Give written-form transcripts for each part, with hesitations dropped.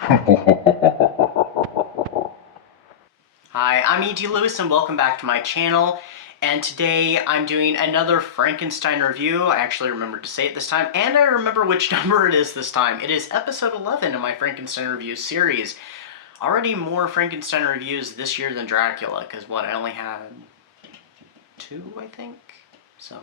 Hi, I'm E.T. Lewis and welcome back to my channel. And today I'm doing another Frankenstein review. I actually remembered to say it this time, and I remember which number it is this time. It is episode 11 of my Frankenstein Reviews series. Already more Frankenstein reviews this year than Dracula, because what, I only had 2, I think? So,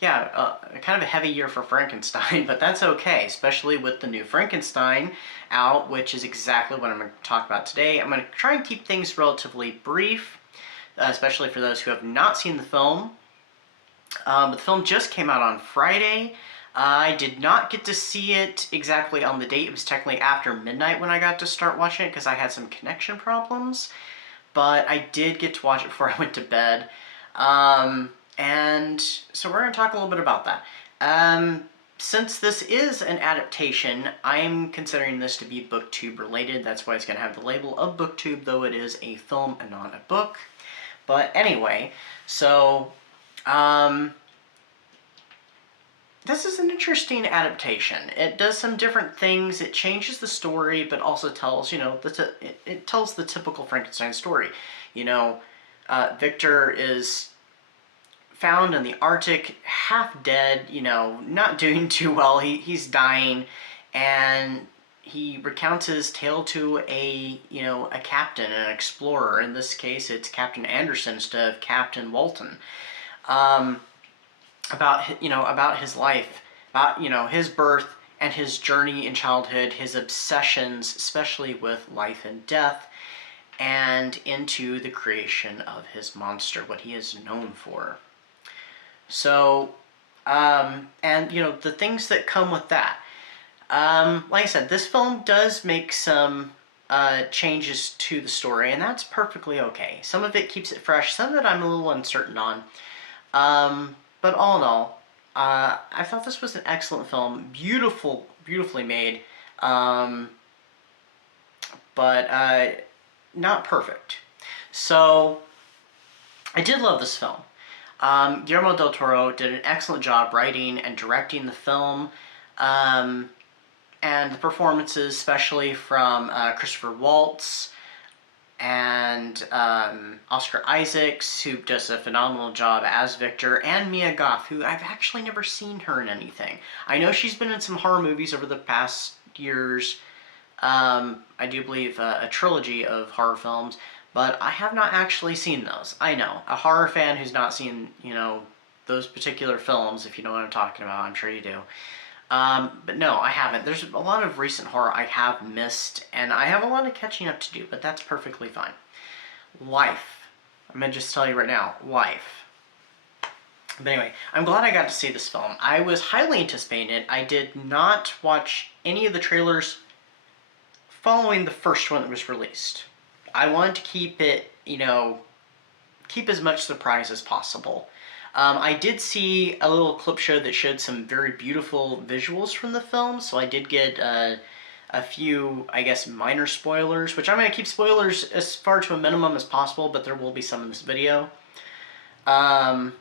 yeah, kind of a heavy year for Frankenstein, but that's okay, especially with the new Frankenstein out, which is exactly what I'm going to talk about today. I'm going to try and keep things relatively brief, especially for those who have not seen the film. But the film just came out on Friday. I did not get to see it exactly on the date. It was technically after midnight when I got to start watching it because I had some connection problems. But I did get to watch it before I went to bed. And so we're going to talk a little bit about that. Since this is an adaptation, I'm considering this to be BookTube related. That's why it's going to have the label of BookTube, though it is a film and not a book. But anyway, so this is an interesting adaptation. It does some different things. It changes the story, but also tells, it tells the typical Frankenstein story. Victor is found in the Arctic, half dead, not doing too well. He's dying, and he recounts his tale to a captain, an explorer. In this case, it's Captain Anderson instead of Captain Walton. About his life, about his birth and his journey in childhood, his obsessions, especially with life and death, and into the creation of his monster, what he is known for. So, and the things that come with that. Like I said, this film does make some changes to the story, and that's perfectly okay. Some of it keeps it fresh, some of it I'm a little uncertain on. But all in all, I thought this was an excellent film. Beautifully made, but not perfect. So, I did love this film. Guillermo Del Toro did an excellent job writing and directing the film, and the performances, especially from Christopher Waltz and Oscar Isaacs, who does a phenomenal job as Victor, and Mia Goth, who I've actually never seen her in anything. I know she's been in some horror movies over the past years. I do believe a trilogy of horror films, but I have not actually seen those. I know, a horror fan who's not seen, those particular films, if you know what I'm talking about, I'm sure you do. But no, I haven't. There's a lot of recent horror I have missed, and I have a lot of catching up to do, but that's perfectly fine. Life. I'm going to just tell you right now, life. But anyway, I'm glad I got to see this film. I was highly anticipating it. I did not watch any of the trailers following the first one that was released. I wanted to keep it, keep as much surprise as possible. I did see a little clip show that showed some very beautiful visuals from the film, so I did get a few, I guess, minor spoilers, which I'm going to keep spoilers as far to a minimum as possible, but there will be some in this video. But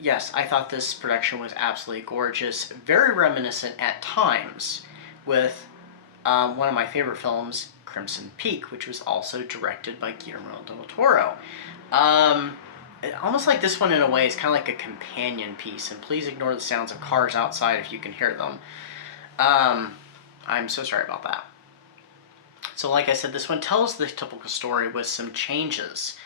yes, I thought this production was absolutely gorgeous, very reminiscent at times with one of my favorite films, Crimson Peak, which was also directed by Guillermo Del Toro. Almost like this one in a way is kind of like a companion piece, and please ignore the sounds of cars outside if you can hear them. I'm so sorry about that. So like I said, this one tells the typical story with some changes.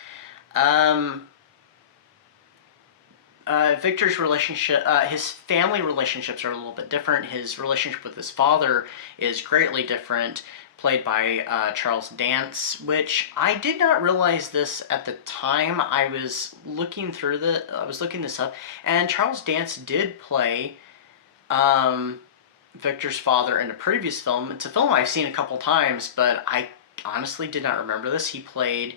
Victor's relationship, his family relationships are a little bit different. His relationship with his father is greatly different, played by Charles Dance, which I did not realize this at the time. I was looking this up, and Charles Dance did play Victor's father in a previous film. It's a film I've seen a couple times, but I honestly did not remember this. He played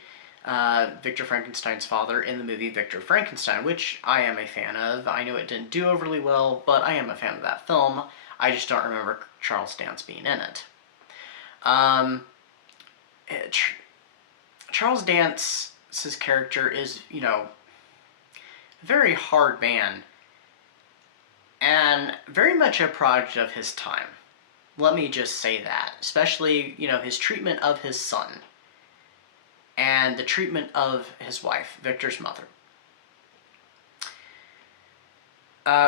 Victor Frankenstein's father in the movie Victor Frankenstein, which I am a fan of. I know it didn't do overly well, but I am a fan of that film. I just don't remember Charles Dance being in it. Charles Dance's character is, a very hard man, and very much a product of his time. Let me just say that. Especially, his treatment of his son and the treatment of his wife, Victor's mother.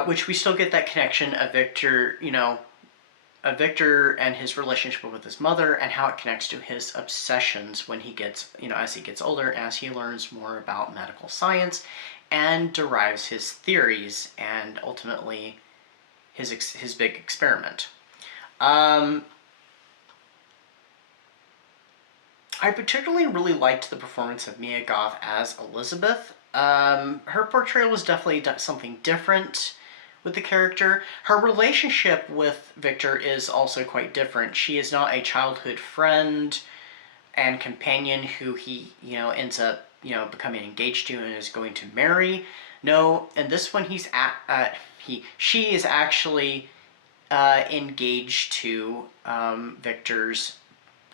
Which we still get that connection of Victor, of Victor and his relationship with his mother and how it connects to his obsessions when he gets, as he gets older, as he learns more about medical science and derives his theories and ultimately his big experiment. I particularly really liked the performance of Mia Goth as Elizabeth. Her portrayal was definitely something different with the character. Her relationship with Victor is also quite different. She is not a childhood friend and companion who he, ends up, becoming engaged to and is going to marry. No, and this one she is actually engaged to Victor's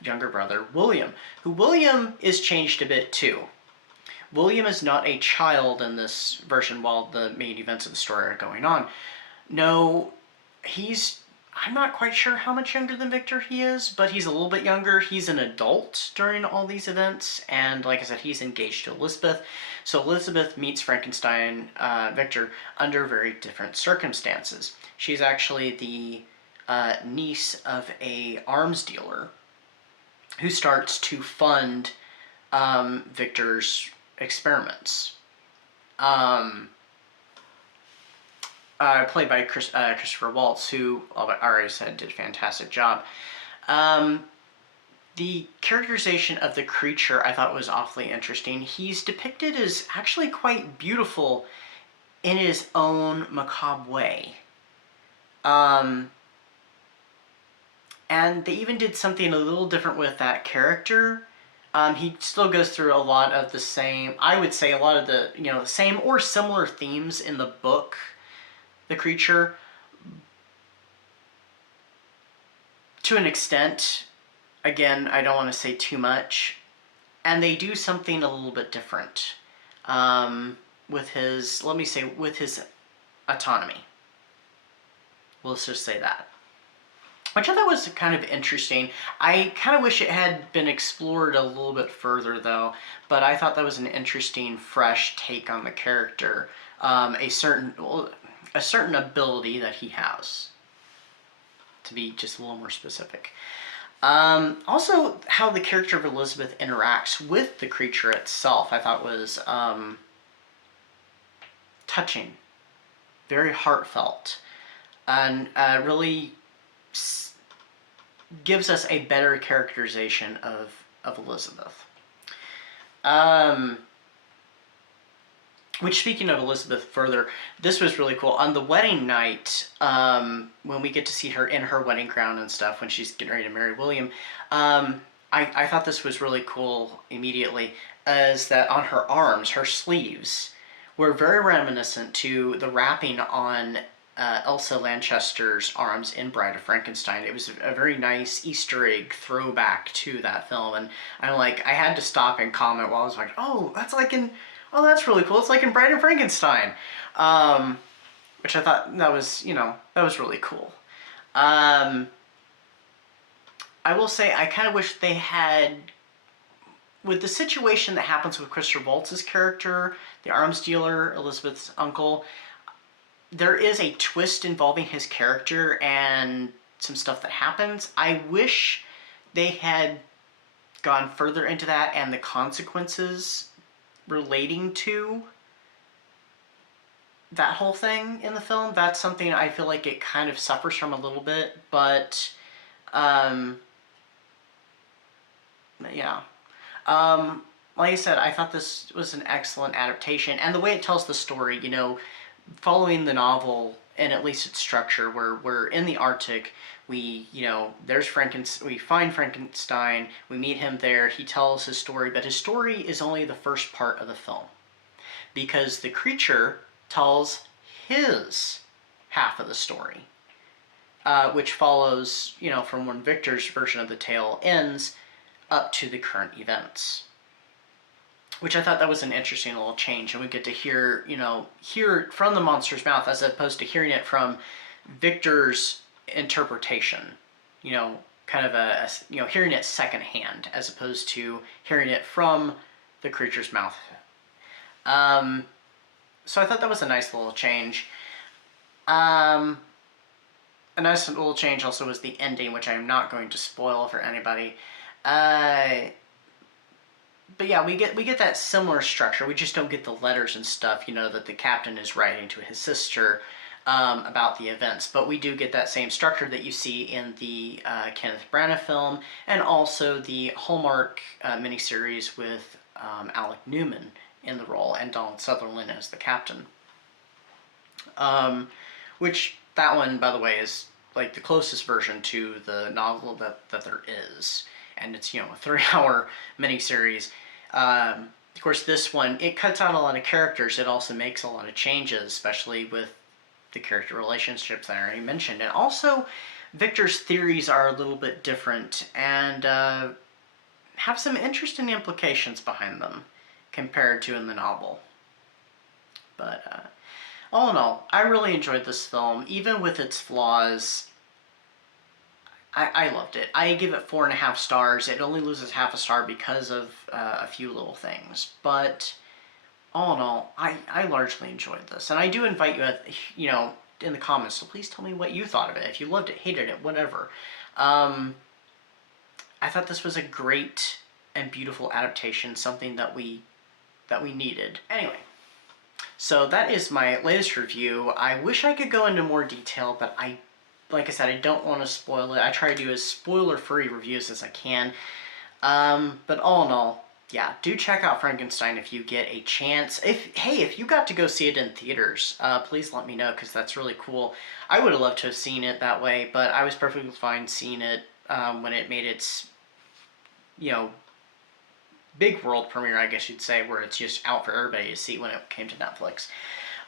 younger brother, William, who William is changed a bit too. William is not a child in this version while the main events of the story are going on. No, I'm not quite sure how much younger than Victor he is, but he's a little bit younger. He's an adult during all these events, and like I said, he's engaged to Elizabeth. So Elizabeth meets Victor, under very different circumstances. She's actually the niece of a arms dealer who starts to fund Victor's experiments. Played by Christopher Waltz, who I already said did a fantastic job. The characterization of the creature I thought was awfully interesting. He's depicted as actually quite beautiful in his own macabre way. And they even did something a little different with that character. He still goes through a lot of the same, I would say a lot of the, same or similar themes in the book, The Creature, to an extent. Again, I don't want to say too much. And they do something a little bit different with his autonomy. Let's just say that. Which I thought was kind of interesting. I kind of wish it had been explored a little bit further, though. But I thought that was an interesting, fresh take on the character. A certain ability that he has, to be just a little more specific. Also, how the character of Elizabeth interacts with the creature itself, I thought was touching, very heartfelt, and really gives us a better characterization of Elizabeth. Which, speaking of Elizabeth further, this was really cool. On the wedding night, when we get to see her in her wedding crown and stuff, when she's getting ready to marry William, I thought this was really cool immediately, as that on her arms, her sleeves, were very reminiscent to the wrapping on Elsa Lanchester's arms in Bride of Frankenstein. It was a very nice Easter egg throwback to that film, and I had to stop and comment while I was like, oh, that's really cool. It's like in Bride of Frankenstein. Which I thought that was really cool. I will say I kind of wish they had, with the situation that happens with Christopher Waltz's character, the arms dealer, Elizabeth's uncle, there is a twist involving his character and some stuff that happens. I wish they had gone further into that and the consequences relating to that whole thing in the film. That's something I feel like it kind of suffers from a little bit, but yeah. Like I said, I thought this was an excellent adaptation, and the way it tells the story, following the novel and at least its structure, where we're in the Arctic, we find Frankenstein, we meet him there, he tells his story, but his story is only the first part of the film, because the creature tells his half of the story, which follows, from when Victor's version of the tale ends up to the current events. Which I thought that was an interesting little change, and we get to hear it from the monster's mouth as opposed to hearing it from Victor's interpretation kind of hearing it secondhand as opposed to hearing it from the creature's mouth. So I thought that was a nice little change. A nice little change also was the ending, which I am not going to spoil for anybody. But yeah, we get that similar structure. We just don't get the letters and stuff, that the captain is writing to his sister about the events. But we do get that same structure that you see in the Kenneth Branagh film, and also the Hallmark miniseries with Alec Newman in the role and Donald Sutherland as the captain. Which, that one, by the way, is like the closest version to the novel that there is. And it's, a 3-hour miniseries. Of course, this one, it cuts out a lot of characters. It also makes a lot of changes, especially with the character relationships that I already mentioned. And also, Victor's theories are a little bit different and have some interesting implications behind them compared to in the novel. But all in all, I really enjoyed this film. Even with its flaws, I loved it. I give it 4.5 stars. It only loses half a star because of a few little things. But all in all, I largely enjoyed this. And I do invite you, in the comments, so please tell me what you thought of it. If you loved it, hated it, whatever. I thought this was a great and beautiful adaptation, something that we needed. Anyway, so that is my latest review. I wish I could go into more detail, but like I said, I don't want to spoil it. I try to do as spoiler-free reviews as I can. But all in all, yeah, do check out Frankenstein if you get a chance. If you got to go see it in theaters, please let me know, because that's really cool. I would have loved to have seen it that way, but I was perfectly fine seeing it when it made its, big world premiere, I guess you'd say, where it's just out for everybody to see when it came to Netflix.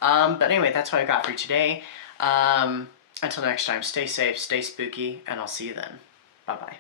But anyway, that's what I got for you today. Until next time, stay safe, stay spooky, and I'll see you then. Bye-bye.